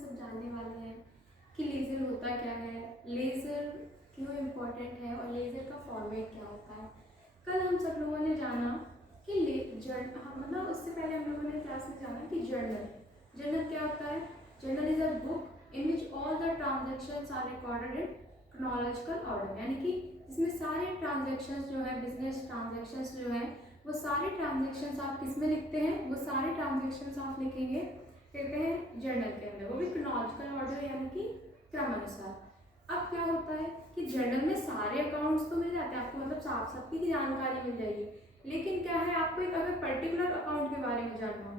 सब जानने वाले हैं कि लेज़र होता क्या है, लेज़र क्यों इम्पोर्टेंट है और लेज़र का फॉर्मेट क्या होता है। कल हम सब लोगों ने जाना कि मतलब उससे पहले हम लोगों ने क्लास में जाना कि जर्नल क्या होता है। Journal is a book in which all the transactions are recorded in chronological order, यानी कि इसमें सारे ट्रांजेक्शन्स जो है, बिजनेस ट्रांजेक्शन्स जो है, वो सारे ट्रांजेक्शन्स आप किस में लिखते हैं, वो सारे ट्रांजेक्शन्स आप लिखेंगे कहते हैं जर्नल के अंदर, वो भी क्रोनोलॉजिकल ऑर्डर यानी कि क्रमानुसार। अब क्या होता है कि जर्नल में सारे अकाउंट्स तो मिल जाते हैं आपको, मतलब साफ सबकी की जानकारी मिल जाएगी, लेकिन क्या है आपको एक अगर पर्टिकुलर अकाउंट के बारे में जानना हो,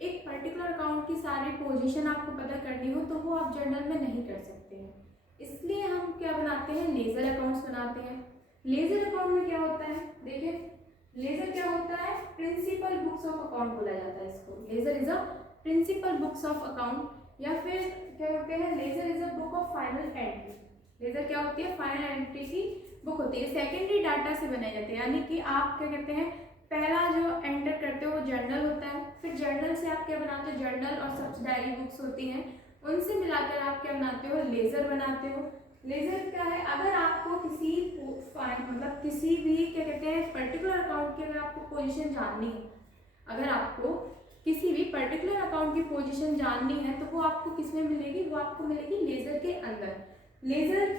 एक पर्टिकुलर अकाउंट की सारी पोजीशन आपको पता करनी हो, तो वो आप जर्नल में नहीं कर सकते हैं। इसलिए हम क्या बनाते हैं, लेजर अकाउंट्स बनाते हैं। लेजर अकाउंट में क्या होता है, देखिए लेजर क्या होता है, प्रिंसिपल बुक्स ऑफ अकाउंट बोला जाता है इसको। Ledger is a principal books of account, या फिर क्या कहते हैं, ledger is a book of final entry. Ledger क्या होती है, फाइनल एंट्री की बुक होती है। सेकेंडरी डाटा से बनाए जाते हैं, यानी कि आप क्या कहते हैं, पहला जो एंटर करते हो वो जर्नल होता है, फिर जर्नल से आप क्या बनाते हो, जर्नल और सब्सिडायरी बुक्स होती हैं, उनसे मिलाकर आप क्या बनाते हो, लेजर बनाते हो। लेजर क्या है, अगर आपको किसी मतलब किसी भी क्या कहते हैं पर्टिकुलर अकाउंट की अगर आपको पोजीशन जाननी है, अगर आपको किसी भी पर्टिकुलर अकाउंट की पोजीशन जाननी है तो वो आपको किस में मिलेगी, वो आपको मिलेगी लेजर के अंदर। लेजर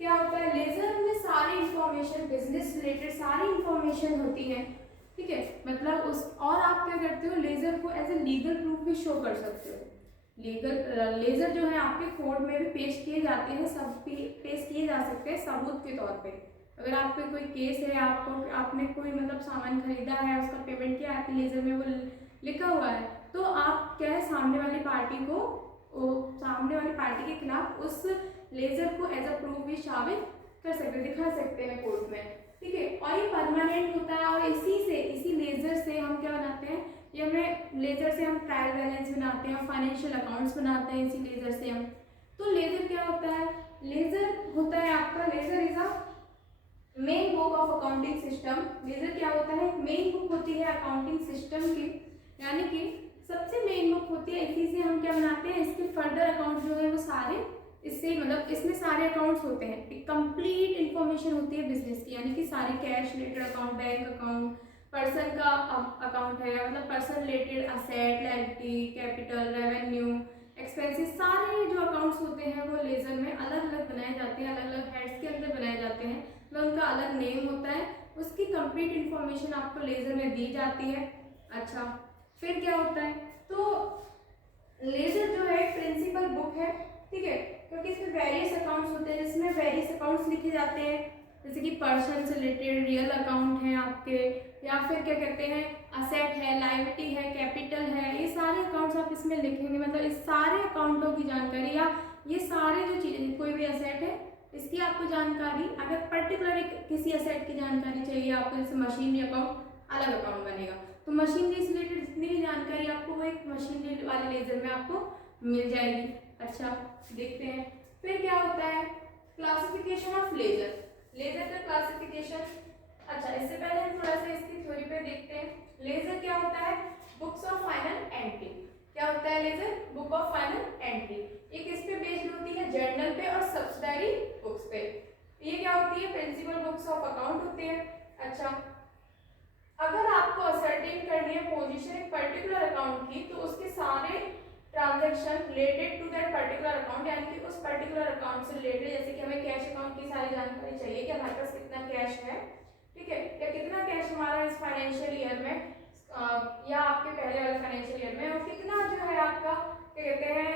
क्या होता है, लेजर में सारी इंफॉर्मेशन, बिजनेस रिलेटेड सारी इंफॉर्मेशन होती है, ठीक है, मतलब उस, और आप क्या करते हो, लेजर को एज ए लीगल प्रूफ भी शो कर सकते हो। लेजर जो है आपके कोर्ट में भी पेश किए जाते हैं, सब पेश किए जा सकते हैं सबूत के तौर पे। अगर आपके कोई केस है, आपने कोई मतलब सामान खरीदा है, उसका पेमेंट किया, आपके लेजर में वो लिखा हुआ है, तो आप क्या है सामने वाली पार्टी को, सामने वाली पार्टी के खिलाफ उस लेजर को एज अ प्रूफ भी साबित कर सकते हैं, दिखा सकते हैं कोर्ट में, ठीक है। और ये परमानेंट होता है, और इसी लेजर से हम क्या बनाते हैं, ये हमें लेजर से हम ट्रायल बैलेंस बनाते हैं, फाइनेंशियल अकाउंट्स बनाते हैं इसी लेजर से हम। तो लेजर क्या होता है, लेजर होता है आपका, ledger is a main book of accounting system. Ledger क्या होता है, मेन बुक होती है अकाउंटिंग सिस्टम की, यानी कि सबसे मेन बुक होती है, इसी से हम क्या बनाते हैं, इसके फर्दर अकाउंट जो है वो सारे इससे, मतलब इसमें सारे अकाउंट्स होते हैं, एक कंप्लीट इंफॉर्मेशन होती है बिजनेस की, यानी कि सारे cash related account, bank account, person का अकाउंट है, मतलब person related asset, liability, capital, revenue, expenses, सारे जो अकाउंट्स होते हैं वो लेजर में अलग अलग बनाए जाते हैं, अलग अलग हेड्स के अंदर बनाए जाते हैं, मतलब उनका अलग नेम होता है, उसकी कंप्लीट इंफॉर्मेशन आपको लेजर में दी जाती है। अच्छा, फिर क्या होता है, तो लेजर जो है प्रिंसिपल बुक है, ठीक है, क्योंकि इसमें वेरियस अकाउंट्स होते हैं, जिसमें वेरियस अकाउंट्स लिखे जाते हैं, जैसे कि पर्सन से रिलेटेड रियल अकाउंट है आपके, या फिर क्या कहते हैं असेट है, लायबिलिटी है, कैपिटल है, ये सारे अकाउंट्स आप इसमें लिखेंगे, मतलब इस सारे अकाउंटों की जानकारी, या ये सारे जो चीज़ें, कोई भी असेट है इसकी आपको जानकारी, अगर पर्टिकुलर किसी असेट की जानकारी चाहिए आपको, जैसे मशीनरी अकाउंट, अलग अकाउंट बनेगा, तो मशीनरी से रिलेटेड जितनी भी जानकारी आपको वो एक मशीनरी वाले लेजर में आपको मिल जाएगी। अच्छा, देखते हैं फिर क्या होता है, क्लासिफिकेशन ऑफ लेजर, लेजर का क्लासिफिकेशन। अच्छा, इससे पहले हम थोड़ा सा इसकी थ्योरी पे देखते हैं। लेजर क्या होता है, बुक्स ऑफ फाइनल एंट्री। क्या होता है ledger, book of final entry. ये किस पे बेस्ड होती है, जर्नल पे और सब्सिडायरी बुक्स पे। ये क्या होती है, प्रिंसिपल बुक्स ऑफ अकाउंट होते हैं। अच्छा, अगर आपको असर्टेन करनी है पोजीशन एक पर्टिकुलर अकाउंट की, तो उसके सारे transaction related to that particular account, यानी कि उस पर्टिकुलर अकाउंट से रिलेटेड, जैसे कि हमें कैश अकाउंट की सारी जानकारी चाहिए कि हमारे पास कितना कैश है, ठीक है, या कितना कैश हमारा इस फाइनेंशियल ईयर में या आपके पहले वाले फाइनेंशियल ईयर में, और कितना जो है आपका क्या कहते हैं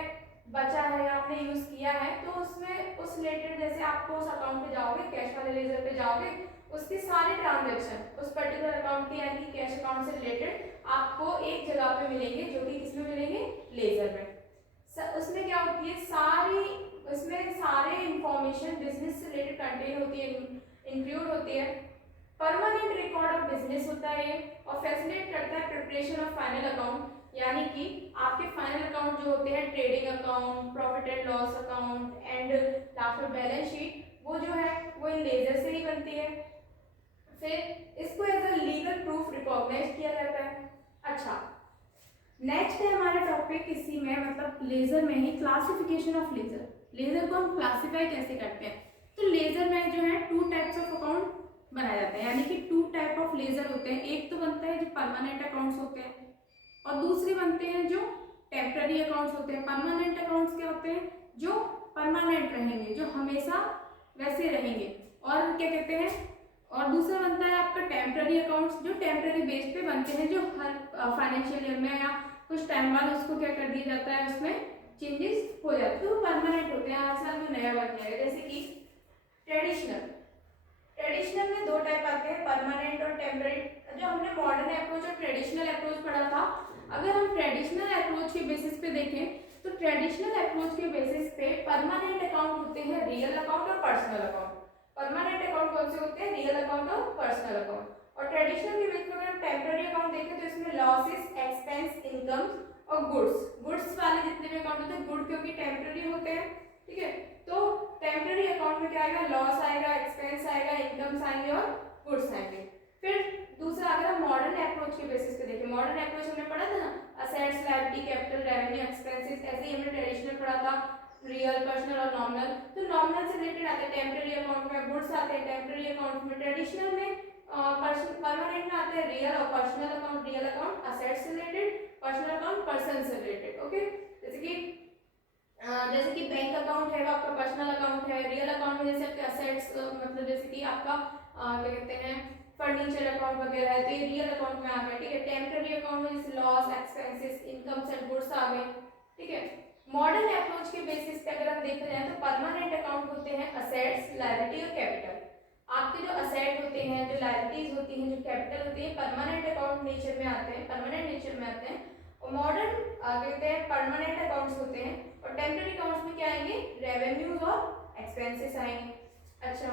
बचा है या आपने यूज किया है, तो उसमें उस रिलेटेड, जैसे आपको उस अकाउंट पे जाओगे, कैश वाले लेजर पे जाओगे, उसके सारे ट्रांजैक्शन उस पर्टिकुलर अकाउंट के, यानी कि कैश अकाउंट से रिलेटेड आपको एक जगह पे मिलेंगे, जो कि किसमें मिलेंगे, लेजर में। उसमें क्या होती है, उसमें सारे इंफॉर्मेशन बिजनेस से रिलेटेड कंटेन होती है, इंक्लूड होती है। परमानेंट रिकॉर्ड ऑफ बिजनेस होता है ये, और फैसिलिटेट करता है प्रिपरेशन ऑफ फाइनल अकाउंट, यानी कि आपके फाइनल अकाउंट जो होते हैं, trading account, profit and loss account and last balance sheet, वो जो है वो इन लेजर से ही बनती है। फिर इसको as a legal proof recognise किया जाता है। अच्छा, नेक्स्ट है हमारा टॉपिक इसी में, मतलब मतलब लेजर में ही क्लासिफिकेशन ऑफ लेजर, लेजर को हम क्लासीफाई कैसे करते हैं। तो लेजर में जो है 2 टाइप्स ऑफ अकाउंट बनाए जाते हैं, यानी कि 2 टाइप ऑफ लेजर होते हैं। एक तो बनता है जो परमानेंट अकाउंट्स होते हैं और दूसरे बनते हैं जो टेम्पररी अकाउंट्स होते हैं। परमानेंट अकाउंट्स क्या होते हैं, जो परमानेंट रहेंगे, जो हमेशा वैसे रहेंगे। और क्या कहते हैं, और दूसरा बनता है आपका टेम्पररी अकाउंट्स, जो टेम्पररी बेस पे बनते हैं, जो हर फाइनेंशियल ईयर में या कुछ टाइम बाद उसको क्या कर दिया जाता है, उसमें चेंजेस हो जाते हैं, तो परमानेंट होते हैं, हर साल में नया बन जाएगा। जैसे कि ट्रेडिशनल, ट्रेडिशनल में 2 टाइप आते हैं, परमानेंट और टेम्पररी। जो हमने मॉडर्न अप्रोच और ट्रेडिशनल अप्रोच पढ़ा था, अगर हम ट्रेडिशनल अप्रोच के बेसिस पे देखें तो ट्रेडिशनल अप्रोच के बेसिस पे परमानेंट अकाउंट होते हैं रियल अकाउंट और पर्सनल अकाउंट। परमानेंट अकाउंट कौन से होते हैं, रियल अकाउंट और पर्सनल अकाउंट। और ट्रेडिशनल के बेस पे अगर टेम्पररी अकाउंट देखें तो इसमें लॉसेस, एक्सपेंस, इनकम और गुड्स वाले जितने भी अकाउंट होते हैं, गुड क्योंकि टेम्पररी होते हैं, ठीक है। तो टेम्पररी अकाउंट में क्या आएगा, लॉस आएगा, एक्सपेंस आएगा, इनकम्स आएंगे और गुड्स आएंगे। फिर दूसरा अगर हम मॉडर्न अप्रोच के बेसिस पे देखें, मॉडर्न अप्रोच हमने पढ़ा था ना, assets, liability, capital, revenue, expenses, ऐसे ही हमने ट्रेडिशनल पढ़ा था, रियल, पर्सनल और नॉमिनल। तो नॉमिनल से रिलेटेड आते हैं टेम्पररी अकाउंट में, गुड्स आते हैं टेम्पररी अकाउंट में, ट्रेडिशनल में परमानेंट में आते हैं रियल और personal account, real account assets से रिलेटेड, पर्सनल अकाउंट पर्सन से रिलेटेड। ओके, जैसे कि बैंक अकाउंट है वो आपका पर्सनल अकाउंट है, रियल अकाउंट में जैसे आपके असेट्स मतलब जैसे कि आपका क्या कहते हैं फर्नीचर अकाउंट वगैरह है, तो ये रियल अकाउंट में आ गए, ठीक है। टेम्पररी अकाउंट में जैसे loss, expenses, incomes and goods आ गए, ठीक है। मॉडर्न अप्रोच के बेसिस पे अगर हम देखा जाए तो परमानेंट अकाउंट होते हैं असेट्स, लायबिलिटी और कैपिटल। आपके जो असेट होते हैं, जो लायबिलिटीज होती हैं, जो कैपिटल होती है, परमानेंट अकाउंट नेचर में आते हैं, परमानेंट नेचर में आते हैं। और मॉडर्न कहते हैं परमानेंट अकाउंट्स होते हैं, और टेम्पररी अकाउंट्स में क्या आएंगे, रेवेन्यूज और एक्सपेंसेस आएंगे। अच्छा,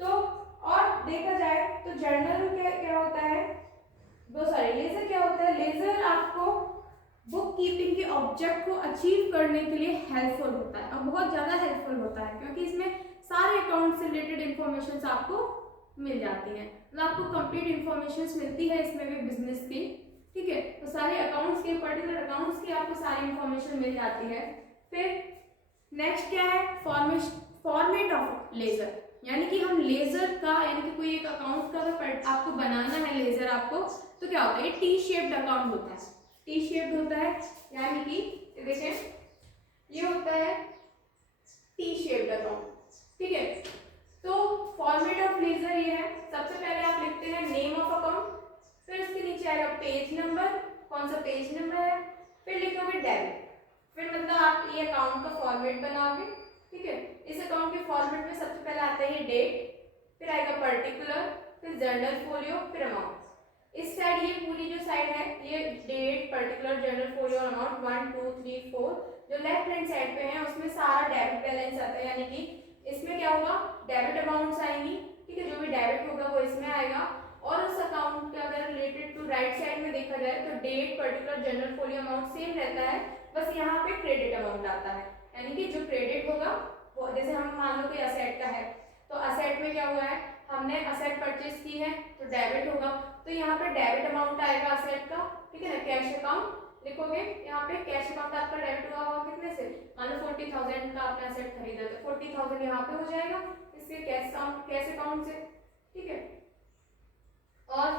तो और देखा जाए तो जर्नल क्या होता है, लेजर क्या होता है, लेजर आपको बुक कीपिंग के ऑब्जेक्ट को अचीव करने के लिए हेल्पफुल होता है, और बहुत ज़्यादा हेल्पफुल होता है, क्योंकि इसमें सारे अकाउंट से रिलेटेड इन्फॉर्मेशन आपको मिल जाती है, मतलब आपको कंप्लीट इन्फॉर्मेशन मिलती है इसमें भी बिजनेस की, ठीक है। तो सारे अकाउंट्स के, पर्टिकुलर अकाउंट्स की आपको सारी इन्फॉर्मेशन मिल जाती है। फिर नेक्स्ट क्या है, फॉर्मेट ऑफ लेजर, यानी कि हम लेजर का, यानी कि कोई एक अकाउंट का अगर आपको बनाना है लेजर आपको, तो क्या होता है, ये टी शेप्ड अकाउंट होता है, टी शेप्ड होता है, यानी कि देखें ये होता है टी शेप्ड अकाउंट, ठीक है। तो फॉर्मेट ऑफ लेजर ये है, सबसे पहले आप लिखते हैं नेम ऑफ अकाउंट, फिर उसके नीचे आएगा पेज नंबर, कौन सा पेज नंबर है, फिर लिखोगे डेबिट, फिर मतलब आप ये अकाउंट का फॉर्मेट बनाओगे, ठीक है। इस अकाउंट के फॉर्मेट में सबसे पहले आता है ये डेट, फिर आएगा पर्टिकुलर, फिर जर्नल फोलियो, फिर अमाउंट। इस साइड ये पूरी जो साइड है, ये date, particular, journal folio, amount 1 2 3 4, जो लेफ्ट हैंड साइड पे है उसमें सारा डेबिट बैलेंस आता है, यानी कि इसमें क्या होगा, डेबिट अमाउंट्स आएंगी, ठीक है। जो भी डेबिट होगा वो इसमें आएगा। और उस अकाउंट के अगर रिलेटेड टू राइट साइड में देखा जाए तो date, particular, journal folio, amount same रहता है, बस यहाँ पे क्रेडिट अमाउंट आता है, यानी कि जो क्रेडिट होगा वो, जैसे हम मान लो कोई असेट का है, तो असेट में क्या हुआ है, हमने असेट परचेज की है तो डेबिट होगा, तो यहाँ पे डेबिट अमाउंट आएगा असेट का, ठीक है ना। कैश अकाउंट लिखोगे, यहाँ पे कैश अकाउंट आपका डेबिट हुआ होगा कितने से, मान लो 40,000 का आपने असेट खरीदा, तो 40,000 यहाँ पे हो जाएगा इसके कैश अकाउंट से, ठीक है। और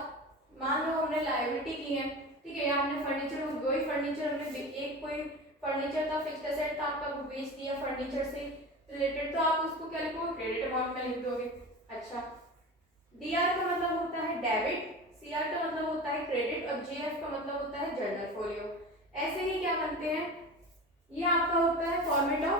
मान लो हमने लायबिलिटी की है, ठीक है, यहाँ हमने फर्नीचर, वही फर्नीचर हमने एक कोई फर्नीचर था, फिक्स्ड एसेट था आपका, वो बेच दिया फर्नीचर से रिलेटेड, तो आप उसको क्या लिखोगे, क्रेडिट अमाउंट में लिख दोगे। अच्छा, डीआर का मतलब होता है डेबिट, सीआर का मतलब होता है क्रेडिट, और जीएफ का मतलब होता है जर्नल फोलियो। ऐसे ही क्या बनते हैं, ये आपका होता है फॉर्मेट ऑफ